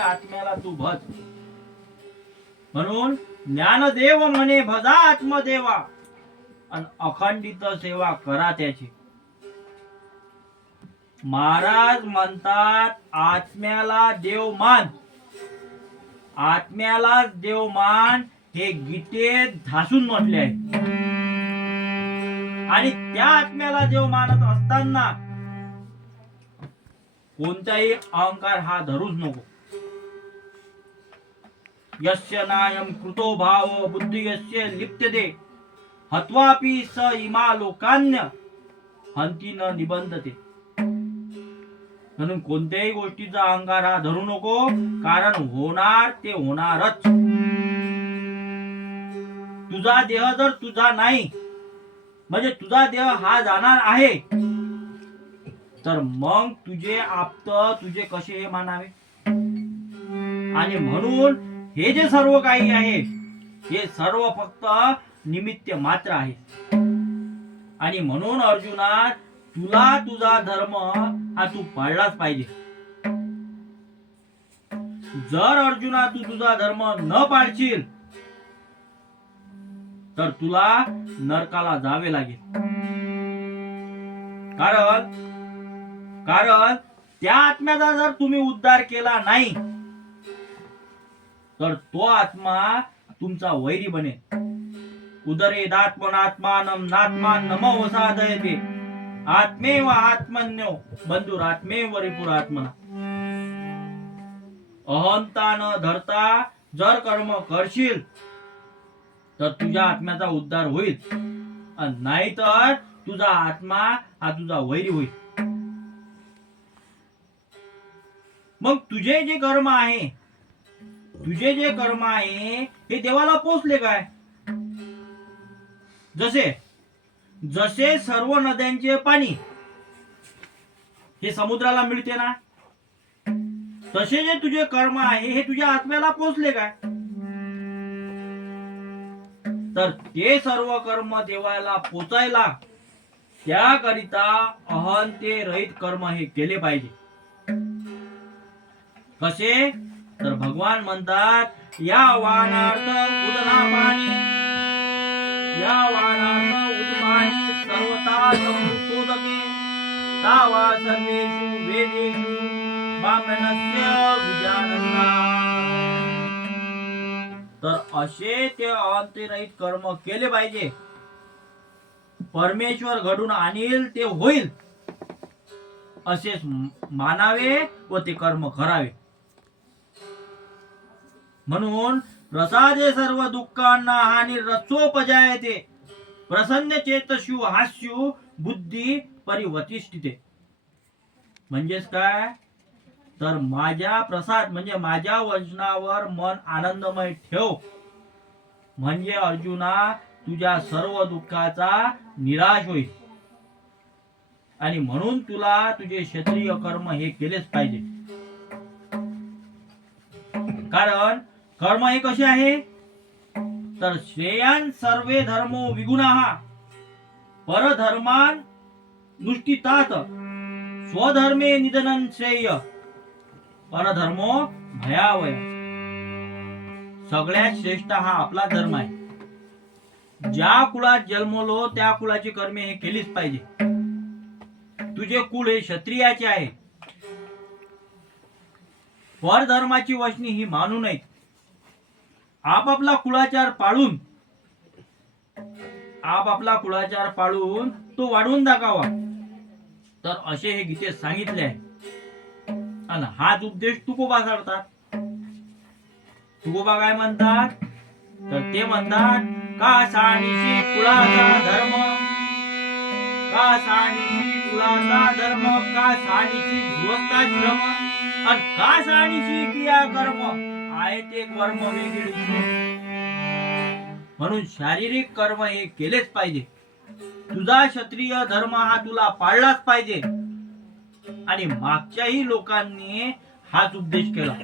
आत्म्याला तू भज. म्हणून ज्ञानदेव म्हणे भजा आत्मदेवा आणि अखंडित सेवा करा त्याची. महाराज म्हणतात आत्म्याला देव मान, आत्म्याला देव मान हे गीतेत धासून म्हटले आहे. आणि त्या आत्म्याला देव मानत असताना कोणताही अहंकार हा धरूच नको. यस्य नायम कृतो भाव बुद्धी यस्य लिप्यते हत्वापि स इमा लोकान्य हंती न निबंधते. म्हणून कोणत्याही गोष्टीचा अहंकार हा धरू नको, कारण होणार ते होणारच. तुझा देह जर तुझा नाही म्हणजे तुझा देह हा जाणार आहे, तर मग तुझे आप्त तुझे कसे हे मानावे. आणि म्हणून हे जे सर्व काही आहे हे सर्व फक्त निमित्त मात्र आहे. आणि म्हणून अर्जुना तुला तुझा धर्म हा तू पाळलाच पाहिजे. जर अर्जुना तू तुझा धर्म न पाळशील तर तुला नरकाला जावे लागेल. कारण त्या आत्म्याचा जर तुम्ही उद्धार केला नाही तर तो आत्मा तुमचा वैरी बनेल. उदरेदात्मनात्मानं नात्मानं वसादयते आत्मेव आत्मन्यो बंधुरात्मेव रिपुरात्मना. अहंता न धरता जर कर्म करशील तर तुझ्या आत्म्याचा उद्धार होईल, नाहीतर तुझा आत्मा हा तुझा वैरी होईल. मग तुझे जे कर्म आहे हे देवाला पोचले काय? जसे सर्व नद्यांचे पाणी हे समुद्राला मिळते ना, तसे जे तुझे कर्म आहे हे तुझ्या आत्म्याला पोचले काय? तर ते सर्व कर्म देवाला पोचायला त्याकरिता अहंते रहित कर्म हे केले पाहिजे. कसे? तर भगवान म्हणतात या वाणार्थ उदनापाने या वाणार्थ उदपाने सर्वथा समृद्धोदके तावा सर्वेषु वेदेषु ब्राह्मणस्य विजानन्ना. तर असे ते अंतरहित कर्म केले पाहिजे. परमेश्वर घडून आणील ते होईल असेच मानावे व ते कर्म करावे. म्हणून प्रसादे सर्व दुःखांना हानी रसोपजायते प्रसन्न चेतस्यु हास्यु बुद्धी परिवतिष्ठिते. म्हणजेच काय, तर माझ्या प्रसाद म्हणजे माझ्या वचनावर मन आनंदमय ठेव, म्हणजे अर्जुना तुझ्या सर्व दुःखाचा निराश होईल. आणि म्हणून तुला तुझे क्षत्रिय कर्म हे केलेच पाहिजे. कारण कर्म हे कसे आहे, तर श्रेयान सर्वे धर्मो विगुणाः परधर्मान नुष्ठितात स्वधर्मे निधनं श्रेय परधर्मो भयावय. सगळ्यात श्रेष्ठ हा आपला धर्म आहे. ज्या कुळात जन्मलो त्या कुळाची कर्मे हे केलीच पाहिजे. तुझे कुळ हे क्षत्रियाचे आहे. परधर्माची वचनी ही मानू नयेत. आपापला कुळाचार पाळून तो वाढवून दाखवा. तर असे हे गीतेत सांगितले आहे. आणि हाच उपदेश तुकोबा करतात. तुकोबा काय म्हणतात, तर ते म्हणतात का सानिशी कुळाचा धर्म, का सानिशी कुळाचा धर्म, का सानिशी गृहस्थाश्रम, आणि का सानिशी क्रिया कर्म आहे ते कर्म वेगळे. म्हणून शारीरिक कर्म हे केलेच पाहिजे. तुझा क्षत्रिय धर्म हा तुला पाळलाच पाहिजे. आणि मागच्याही लोकांनी हाच उपदेश केला.